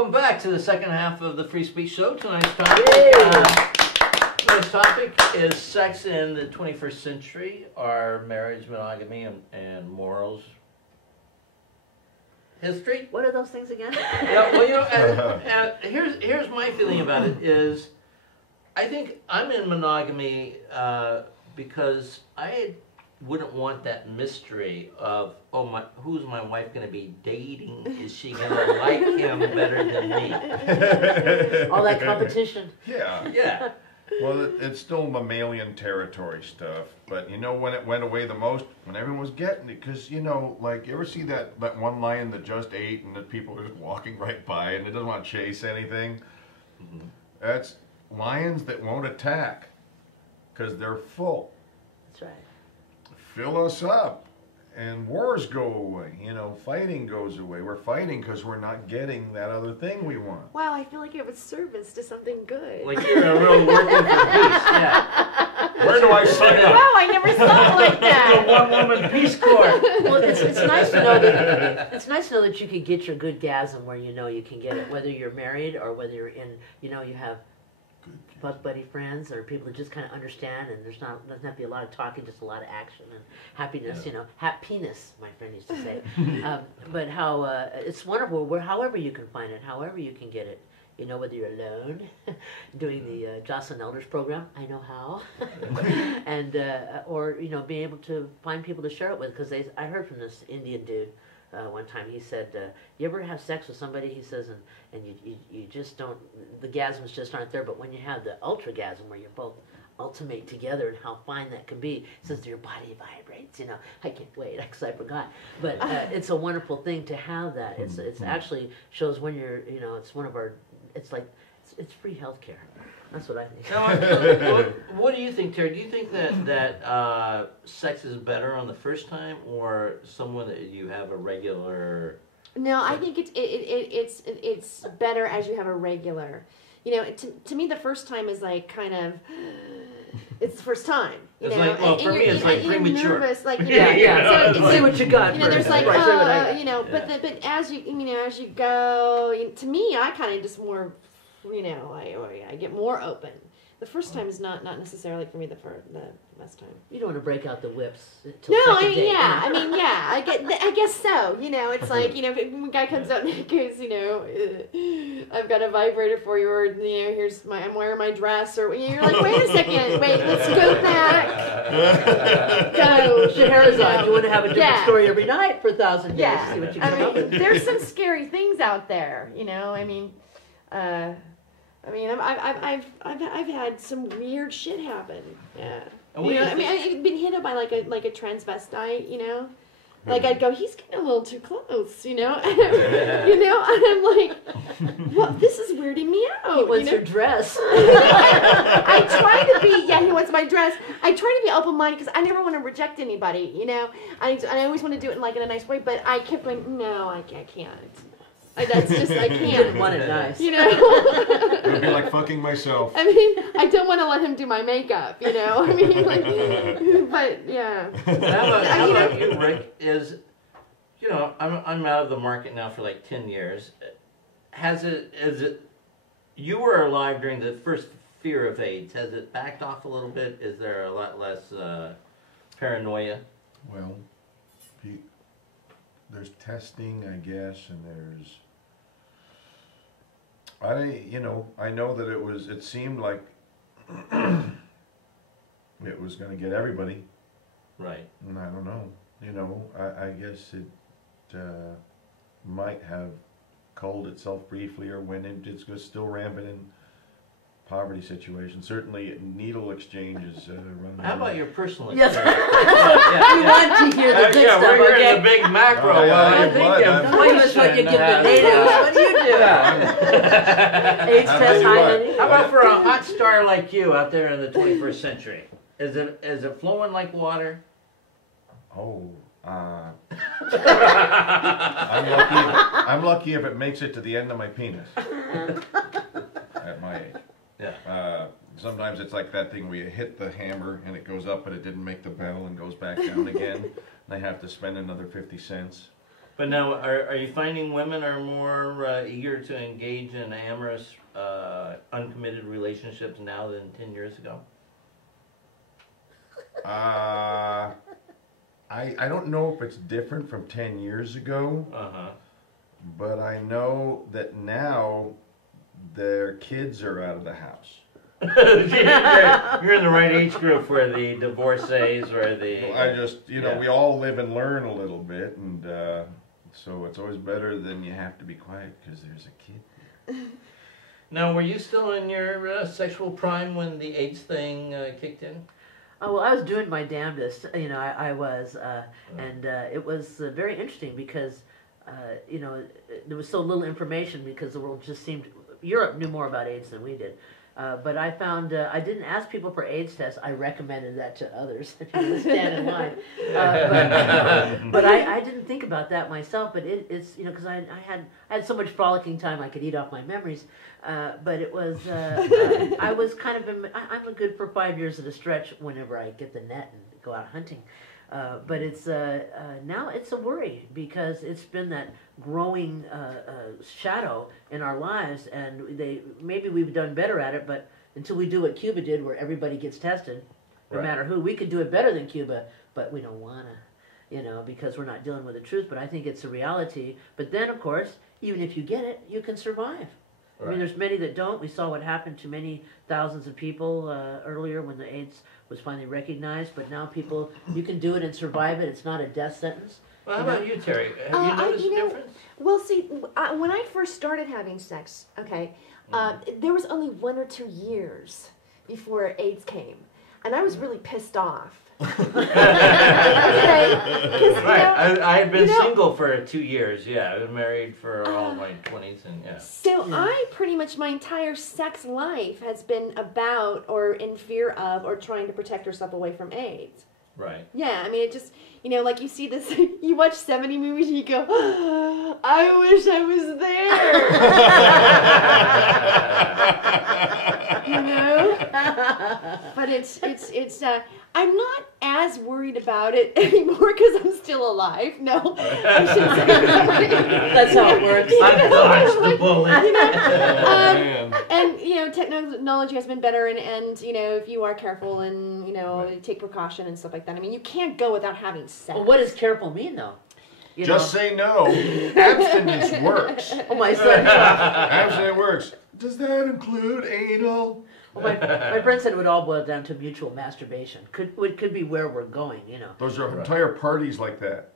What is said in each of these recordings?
welcome back to the second half of the Free Speech Show. Tonight's topic is sex in the 21st century, our marriage, monogamy, and morals. History? What are those things again? Yeah, well, you know, here's my feeling about it is, I think I'm in monogamy because I wouldn't want that mystery of, oh, who's my wife going to be dating? Is she going to like him better than me? All that competition. Yeah. Yeah. Well, it's still mammalian territory stuff, but you know when it went away the most? When everyone was getting it, because, you know, like, you ever see that one lion that just ate and that people are just walking right by and it doesn't want to chase anything? Mm-hmm. That's lions that won't attack because they're full. That's right. Fill us up and wars go away, you know, fighting goes away. We're fighting because we're not getting that other thing we want. Wow, I feel like it was service to something good. Like you're a real working for peace, yeah. Where do I sign up? Wow, I never saw it like that. The one-woman Peace Corps. Well, it's nice to know that you can get your good gasm where you know you can get it, whether you're married or whether you're in, you know, you have bug buddy friends or people that just kind of understand, and doesn't have to be a lot of talking, just a lot of action and happiness. Yeah. You know, happiness, my friend used to say. But how it's wonderful however you can find it, however you can get it. You know, whether you're alone, doing the Jocelyn Elders program, I know how, and or you know, being able to find people to share it with. Because I heard from this Indian dude one time. He said, "You ever have sex with somebody?" He says, and you just don't. The gasms just aren't there. But when you have the ultragasm, where you're both ultimate together, and how fine that can be, he says your body vibrates. You know, I can't wait because I forgot. But it's a wonderful thing to have that. It's actually shows when you're. You know, it's one of our. It's like it's free healthcare. That's what I think. What do you think, Terri? Do you think that sex is better on the first time, or someone that you have a regular? No, I think it's better as you have a regular. You know, to me, the first time is like kind of. It's the first time. It's like, well, for me, it's like premature. You're nervous, like, you know, yeah. So see what you got. You know, there's like, you know, yeah. but as you go, to me, I kind of just more, you know, I get more open. The first time is not necessarily for me the best time. You don't want to break out the whips. No, I guess so. You know, it's like, you know, if a guy comes up and goes, you know, I've got a vibrator for you, or, you know, I'm wearing my dress, or you're like, wait a second, let's go back. Go, Scheherazade. You want to have a different story every night for 1,000 years. Yeah, See what you come up with. There's some scary things out there. You know, I've had some weird shit happen. Yeah. You know, I've been hit up by like a transvestite. You know, like I'd go, he's getting a little too close. You know, you know, and I'm like, well, this is weirding me out. He wants your dress. I try to be. Yeah, he wants my dress. I try to be open-minded because I never want to reject anybody. You know, I always want to do it in a nice way. But I kept going, no, I can't. That's just, I can't. You didn't want it nice. You know? It would be like fucking myself. I mean, I don't want to let him do my makeup, you know? I mean, like, but, yeah. How about you, Rick? Is, you know, I'm out of the market now for like 10 years. You were alive during the first fear of AIDS. Has it backed off a little bit? Is there a lot less paranoia? Well, there's testing, I guess, and I know that it seemed like it was going to get everybody. Right. And I don't know. You know, I guess it might have culled itself briefly or went into, it's still rampant in poverty situation. Certainly needle exchanges running. How about your personal Yes. experience? We want to hear the big stuff. We're Okay? hearing the big macro. Oh, yeah, I think What is what you give the natives? What do you do? AIDS test high, honey. How about for a hot star like you out there in the 21st century? Is it flowing like water? Oh, I'm lucky if it makes it to the end of my penis. At my age. Yeah. Sometimes it's like that thing where you hit the hammer and it goes up but it didn't make the bell and goes back down again. And I have to spend another 50 cents. But now, are you finding women are more eager to engage in amorous, uncommitted relationships now than 10 years ago? I don't know if it's different from 10 years ago, but I know that now their kids are out of the house. You're in the right age group for the divorcees or the... Well, I just, we all live and learn a little bit, and so it's always better than you have to be quiet because there's a kid. Now, were you still in your sexual prime when the AIDS thing kicked in? Oh, well, I was doing my damnedest, I was, and it was very interesting because, there was so little information because the world just seemed, Europe knew more about AIDS than we did. But I found, I didn't ask people for AIDS tests, I recommended that to others, if you would stand in line. But I didn't think about that myself, but it's, because I had so much frolicking time I could eat off my memories. But it was, I was kind of, I'm a good for 5 years at a stretch whenever I get the net and go out hunting. But it's, now it's a worry because it's been that growing shadow in our lives, and maybe we've done better at it, but until we do what Cuba did where everybody gets tested, no matter who, we could do it better than Cuba, but we don't want to, because we're not dealing with the truth. But I think it's a reality. But then, of course, even if you get it, you can survive. Right. I mean, there's many that don't. We saw what happened to many thousands of people earlier when the AIDS was finally recognized. But now people, you can do it and survive it. It's not a death sentence. Well, how about you, Terri? Have you noticed a difference? Well, see, when I first started having sex, there was only 1 or 2 years before AIDS came. And I was really pissed off. Right. I had been single for 2 years. Yeah, I've been married for all my 20s, and yeah. So I pretty much my entire sex life has been about or in fear of or trying to protect herself away from AIDS. Right. Yeah, I mean, it just, like you see this, you watch 70 movies and you go, oh, I wish I was there. But it's I'm not as worried about it anymore because I'm still alive. No, I shouldn't say that. That's how it works. I dodged the bullet. And technology has been better, and if you are careful and take precaution and stuff like that. I mean, you can't go without having sex. Well, what does careful mean, though? Just say no. Abstinence works. Oh, my son. Abstinence works. Does that include anal? Well, my friend said it would all boil down to mutual masturbation. It could be where we're going, Those are entire parties like that.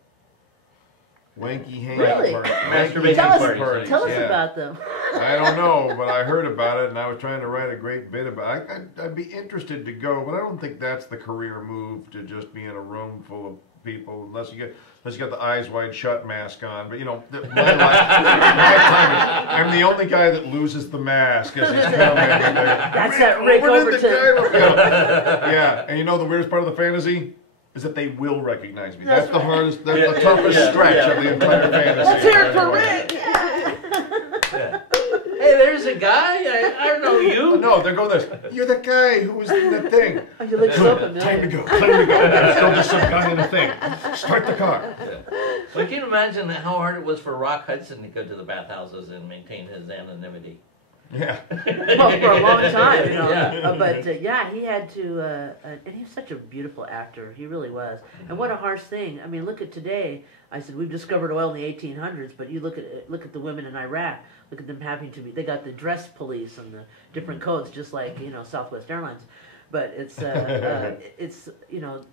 Wanky hanky Really? parties. Masturbation parties. Tell us about them. I don't know, but I heard about it, and I was trying to write a great bit about it. I'd be interested to go, but I don't think that's the career move to just be in a room full of people, unless you got the eyes wide shut mask on. But my life, I'm the only guy that loses the mask as he's filming. That's that Rick Overton. Yeah, and the weirdest part of the fantasy is that they will recognize me. That's the hardest, that's the toughest stretch of the entire fantasy. Let's hear it for Rick. Hey, there's a guy. I don't know you. No, they're going this. You're the guy who was in the thing. Oh, you look so familiar. Time to go. There's still just some guy in the thing. Start the car. Well, can you imagine how hard it was for Rock Hudson to go to the bathhouses and maintain his anonymity? Yeah. Well, for a long time, Yeah. But he had to, and he was such a beautiful actor. He really was. And what a harsh thing. I mean, look at today. I said we've discovered oil in the 1800s, but you look at the women in Iraq. Look at them having to be. They got the dress police and the different codes, just like Southwest Airlines. But it's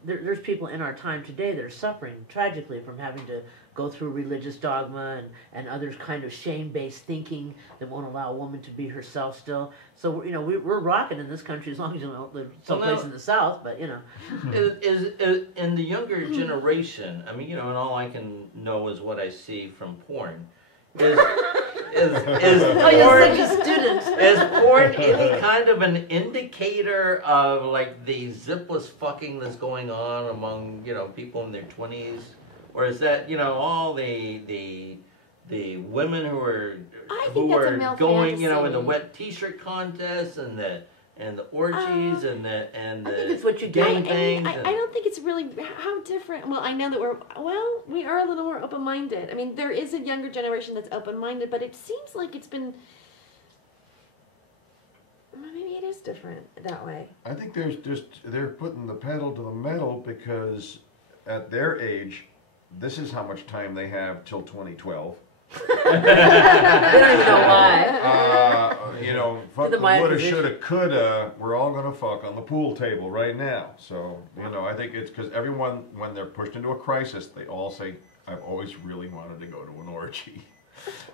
there's people in our time today that are suffering tragically from having to go through religious dogma and other kind of shame-based thinking that won't allow a woman to be herself still. So we're rocking in this country as long as you don't live someplace in the South. But is in the younger generation. I mean, and all I can know is what I see from porn. Is you're such a student. Is porn any kind of an indicator of like the zipless fucking that's going on among people in their 20s, or is that all the women who are going male in the fantasy. wet T-shirt contest and and the orgies and the I think it's what you get. gangbangs. I don't think it's really how different. Well, I know that we are a little more open-minded. I mean, there is a younger generation that's open-minded, but it seems like it's been. Maybe it is different that way. I think they're putting the pedal to the metal because at their age, this is how much time they have till 2012. They don't even know why. You know, fuck the woulda, shoulda, coulda. We're all gonna fuck on the pool table right now. So you know, I think it's because everyone, when they're pushed into a crisis, they all say, "I've always really wanted to go to an orgy."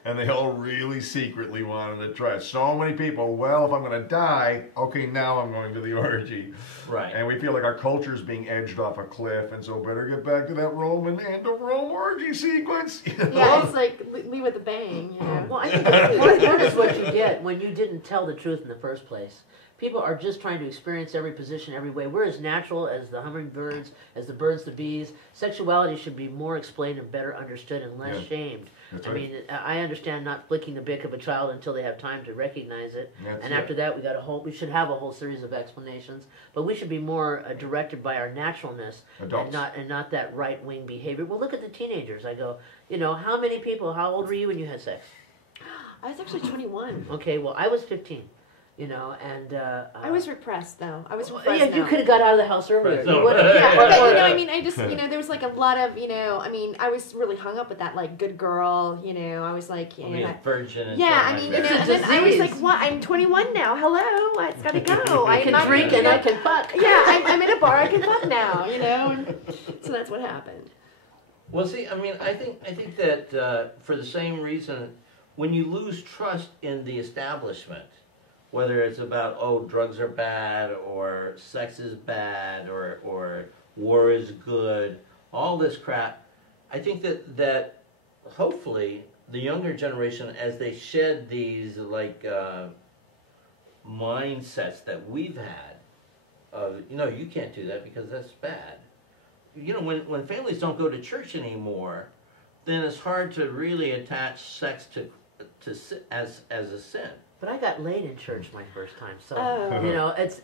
And they all really secretly wanted to try it. So many people, well, if I'm going to die, okay, now I'm going to the orgy. Right. And we feel like our culture's being edged off a cliff, and so better get back to that Roman and the Rome orgy sequence. You know? Yeah, it's like leave with a bang. You know? Well, I think that is what you get when you didn't tell the truth in the first place. People are just trying to experience every position, every way. We're as natural as the hummingbirds, as the birds, the bees. Sexuality should be more explained and better understood and less shamed. That's I right. mean, I understand not flicking the bick of a child until they have time to recognize it. That's After that, we should have a whole series of explanations. But we should be more directed by our naturalness Adults. and not that right-wing behavior. Well, look at the teenagers. I go, you know, how old were you when you had sex? I was actually 21. Okay, well, I was 15. You know, and I was repressed though. I was yeah, repressed. you could have got out of the house earlier. Fresno. You would've- Yeah, but or- you know, I mean, I just, you know, there was like a lot of, you know, I mean, I was really hung up with that, like, good girl, you know, I was like, you I know, mean, that, virgin. And yeah, stuff I mean, like you know, that. and then I was disease. like, what? I'm 21 now. Hello, it's gotta go. I can drink and I can fuck. Yeah, I'm in a bar. I can fuck now. You know, and so that's what happened. Well, see, I mean, I think that for the same reason, when you lose trust in the establishment, whether it's about, oh, drugs are bad, or sex is bad, or war is good, all this crap, I think that hopefully the younger generation, as they shed these like mindsets that we've had of, you know, you can't do that because that's bad. You know, when families don't go to church anymore, then it's hard to really attach sex as a sin. But I got laid in church my first time, so Oh. you know it's.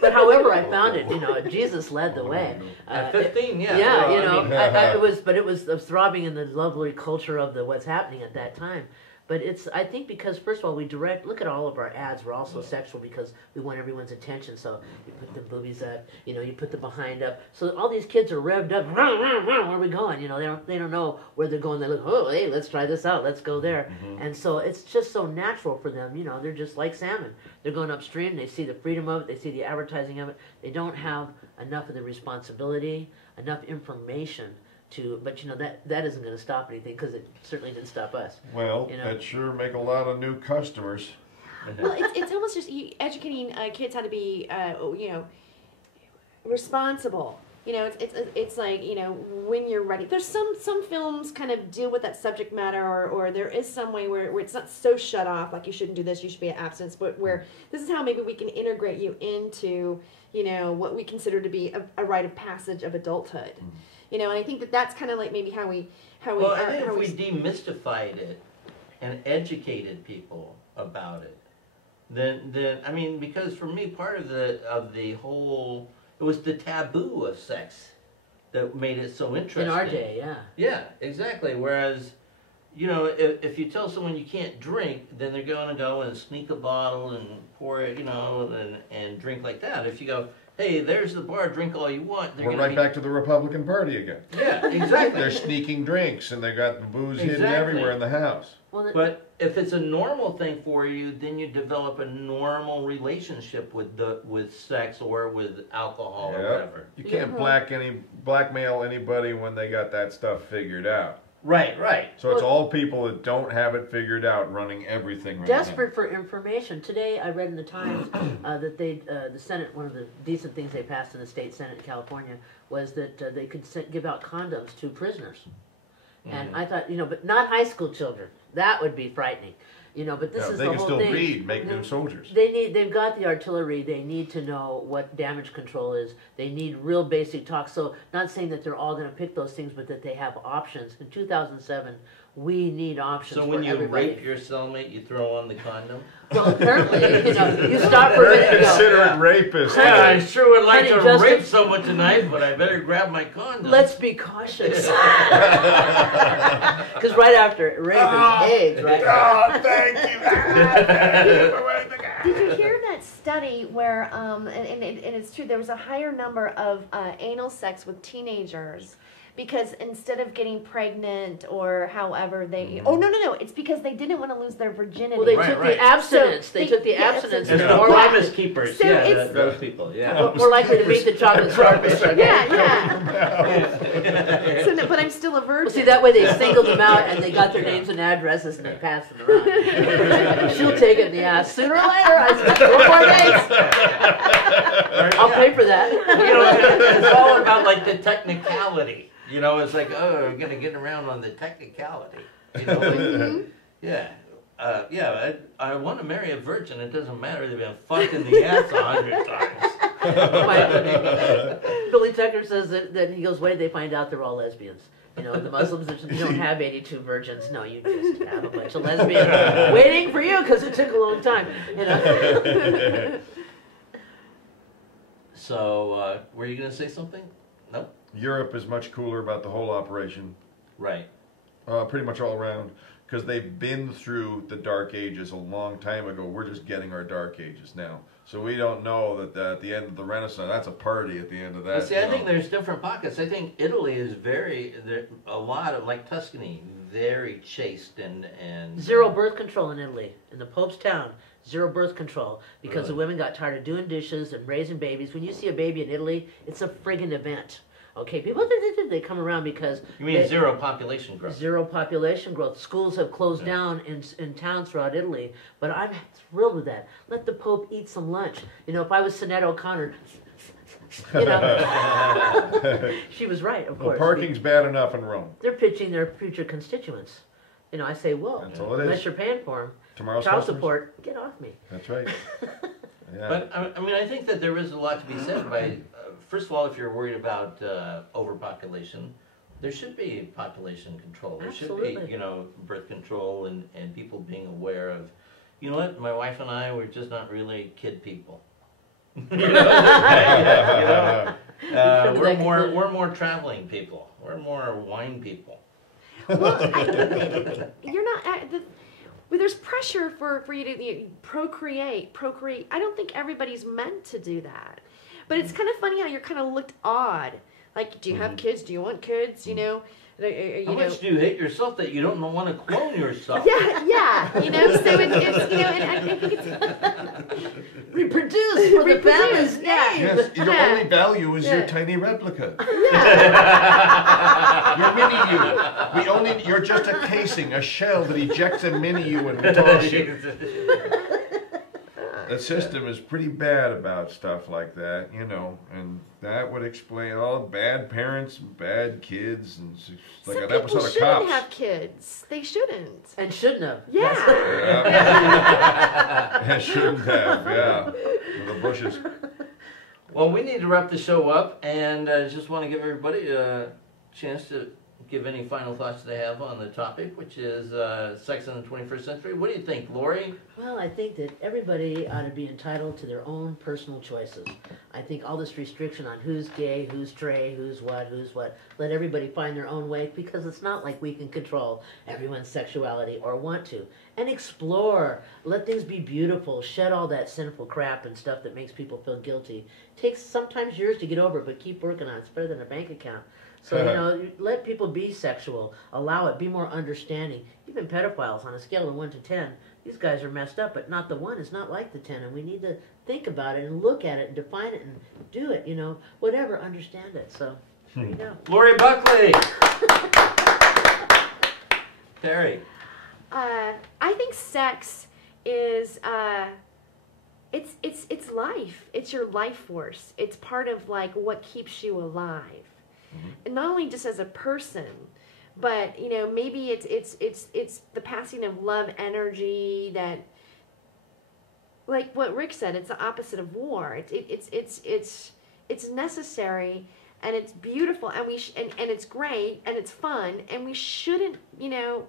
But however I found it, you know, Jesus led the way. At 15, yeah. Yeah, Well, you know, I mean, it was throbbing in the lovely culture of what's happening at that time. But it's, I think, because first of all, look at all of our ads. We're also sexual because we want everyone's attention. So you put the boobies up, you know, you put the behind up. So all these kids are revved up. Where are we going? You know, they don't know where they're going. They look, oh, hey, let's try this out. Let's go there. And so it's just so natural for them. You know, they're just like salmon. They're going upstream. They see the freedom of it. They see the advertising of it. They don't have enough of the responsibility, enough information. But you know that isn't going to stop anything because it certainly didn't stop us. Well, you know? that sure make a lot of new customers. Well, it's almost just educating kids how to be, you know, responsible. You know, it's like, you know, when you're ready. There's some films kind of deal with that subject matter, or there is some way where it's not so shut off, like you shouldn't do this, you should be at abstinence, but where this is how maybe we can integrate you into, you know, what we consider to be a rite of passage of adulthood. You know, and I think that's kind of like maybe how we. Well, I think if we demystified it and educated people about it, then I mean, because for me, part of the whole, it was the taboo of sex that made it so interesting. In our day, yeah. Yeah, exactly. Whereas, you know, if you tell someone you can't drink, then they're going to go and sneak a bottle and pour it, you know, and drink like that. If you go, hey, there's the bar, drink all you want. We're right back to the Republican Party again. Yeah, exactly. They're sneaking drinks and they got the booze hidden Exactly. everywhere in the house. Well, But if it's a normal thing for you, then you develop a normal relationship with sex or with alcohol or Yeah. whatever. You can't blackmail anybody when they got that stuff figured out. Right. So it's all people that don't have it figured out running everything right desperate for information. Today, I read in the Times that the Senate, one of the decent things they passed in the state Senate in California was that they could give out condoms to prisoners. And I thought, you know, but not high school children. That would be frightening. You know, but this now. is They the can whole still thing. read, make new soldiers. They've got the artillery. They need to know what damage control is. They need real basic talk. So not saying that they're all going to pick those things, but that they have options. In 2007, We need options So for when you everybody. rape your cellmate, you throw on the condom? Well, apparently, you stop for a Very minute and go, considerate rapist. Yeah, I sure would like Honey, to Justin- rape someone tonight, but I better grab my condom. let's be cautious. Because right after rape is AIDS, right? Oh, thank you. Did you hear that study where, and it's true, there was a higher number of anal sex with teenagers because instead of getting pregnant or however they, oh no, it's because they didn't want to lose their virginity. Well, they Right, took right. the abstinence. So they they- took the yeah, abstinence. It's and the more promise keepers. So Yeah, it's- those people. Yeah. more likely to meet the chocolate starfish. I guess. Yeah. So, no, but I'm still a virgin. Well, see, that way they singled them out and they got their names and addresses and they passed them around. She'll take it in the ass. Sooner or later, I spent 4 more days. I'll pay for that. You know, it's all about like the technicality. You know, it's like, oh, we're gonna get around on the technicality. You know, like, yeah. I want to marry a virgin. It doesn't matter. They've been fucked in the ass 100 times. Billy Tucker says that he goes, wait, they find out they're all lesbians. You know, the Muslims you don't have 82 virgins. No, you just have a bunch of lesbians waiting for you because it took a long time. You know. So, were you gonna say something? Nope. Europe is much cooler about the whole operation, Right. pretty much all around, because they've been through the dark ages a long time ago. We're just getting our dark ages now. So we don't know that at the end of the Renaissance, that's a party at the end of that. But see, I think there's different pockets. I think Italy is a lot of, like Tuscany, very chaste and Zero birth control in Italy. In the Pope's town, zero birth control because Really? the women got tired of doing dishes and raising babies. When you see a baby in Italy, it's a friggin' event. Okay, people they come around because You mean zero population growth? zero population growth. Schools have closed down in towns throughout Italy, but I'm thrilled with that. Let the Pope eat some lunch. You know, if I was Sinead O'Connor, you know, she was right, of Well, course. parking's bad enough in Rome. They're pitching their future constituents. You know, I say, whoa, That's all it unless is. you're paying for them, Tomorrow's child customers. support, get off me. That's right. Yeah. But I mean, I think that there is a lot to be said by. First of all, if you're worried about overpopulation, there should be population control. There should Absolutely. be, you know, birth control and people being aware of, you know what, my wife and I, we're just not really kid people. We're more traveling people. We're more wine people. Well, you're not. Well, there's pressure for you to procreate. I don't think everybody's meant to do that. But it's kind of funny how you're kind of looked odd. Like, do you have kids? Do you want kids? You know. How much do you hate yourself that you don't want to clone yourself? Yeah. You know. So it's you know, and I think it's Reproduce for the family's name. Yes, your Yeah. only value is Yeah. your tiny replica. yeah. Your mini you. You're just a casing, a shell that ejects a mini you and toss you. The system is pretty bad about stuff like that, you know, and that would explain all bad parents and bad kids and like Some an people episode of shouldn't Cops. have kids. They shouldn't. And shouldn't have. Yeah. It shouldn't have, yeah. The bushes. Well, we need to wrap the show up, and I just want to give everybody a chance to give any final thoughts they have on the topic, which is sex in the 21st century. What do you think, Laurie? Well, I think that everybody ought to be entitled to their own personal choices. I think all this restriction on who's gay, who's straight, who's what, let everybody find their own way, because it's not like we can control everyone's sexuality or want to. And explore. Let things be beautiful. Shed all that sinful crap and stuff that makes people feel guilty. Takes sometimes years to get over, but keep working on it. It's better than a bank account. So, you know, let people be sexual. Allow it. Be more understanding. Even pedophiles, on a scale of 1 to 10, these guys are messed up, but not the 1 is not like the 10. And we need to think about it and look at it and define it and do it, you know, whatever, understand it. So, there you go. Laurie Buckley! Terri? I think sex is it's life. It's your life force. It's part of like what keeps you alive. And not only just as a person, but you know, maybe it's the passing of love energy that, like what Rick said, it's the opposite of war. It's necessary and it's beautiful and and it's great and it's fun and we shouldn't, you know,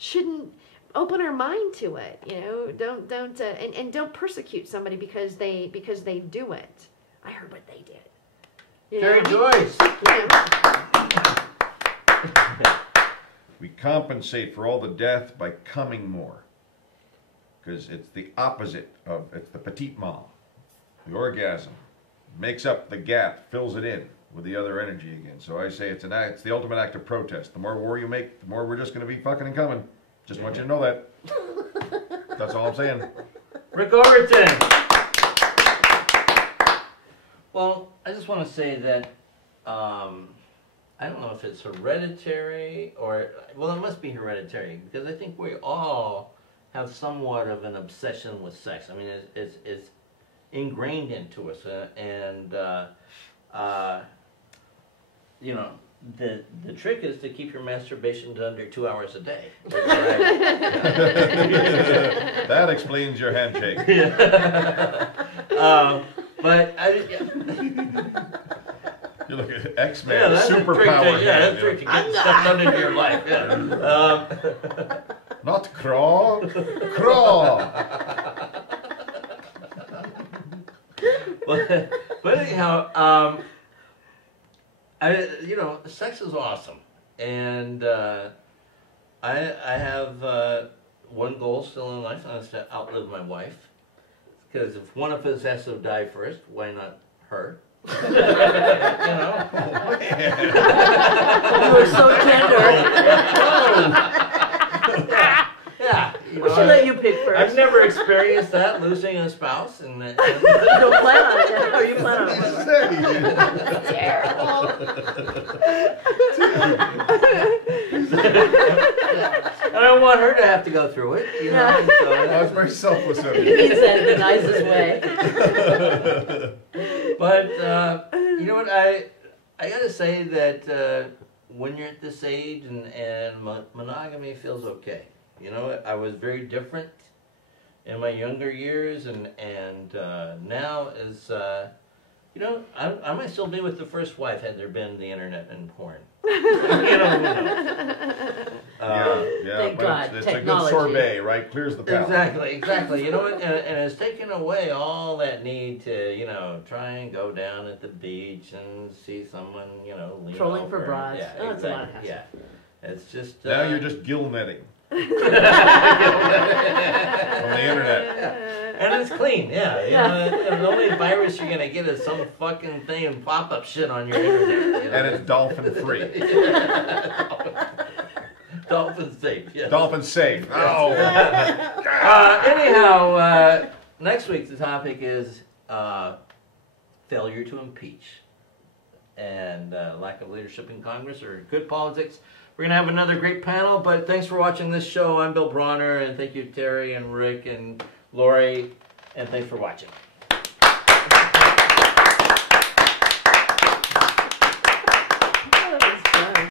shouldn't open our mind to it. You know, don't and don't persecute somebody because they do it. I heard what they did. You Terri know? Joyce. Yeah. We compensate for all the death by coming more. Because it's the opposite of, it's the petite mal. The orgasm makes up the gap, fills it in with the other energy again. So I say it's the ultimate act of protest. The more war you make, the more we're just going to be fucking and coming. Just want you to know that. That's all I'm saying. Rick Overton. Well, I just want to say that I don't know if it's hereditary or, well, it must be hereditary because I think we all have somewhat of an obsession with sex. I mean, it's ingrained into us, you know, the trick is to keep your masturbation to under 2 hours a day. That explains your handshake. But You look at X-Men, yeah, that's superpower. that's a trick to get stuff done into your life. Yeah. Not crawl, crawl. But anyhow, you know, sex is awesome, and I have one goal still in life, and that's to outlive my wife. Because if one of us has to die first, why not her? You know. Oh, man. You were so tender. Yeah. You We should let you pick first. I've never experienced that, losing a spouse, and You don't plan on it, or you plan on it. Terrible. I don't want her to have to go through it, you know. So, I was very selfless of He you. means that in the nicest way. but you know what? I gotta say that when you're at this age and monogamy feels okay. You know, I was very different in my younger years, and now is you know, I might still be with the first wife had there been the internet and porn. You know. Thank but God, it's a good technology. sorbet, right? Clears the palate. Exactly. You know, and it's taken away all that need to, you know, try and go down at the beach and see someone, you know, lean Trolling over. for broads. Yeah, Oh, it's a lot of exactly. hassle. Yeah, it's just Now you're just gill netting on on the internet. and it's clean. Yeah, you know, the only virus you're gonna get is some fucking thing and pop up shit on your internet. You know? And it's dolphin free. Dolphin safe. Yeah. Dolphin safe. Oh. Anyhow, next week the topic is failure to impeach and lack of leadership in Congress or good politics. We're going to have another great panel, but thanks for watching this show. I'm Bill Bronner, and thank you Terri and Rick and Laurie, and thanks for watching.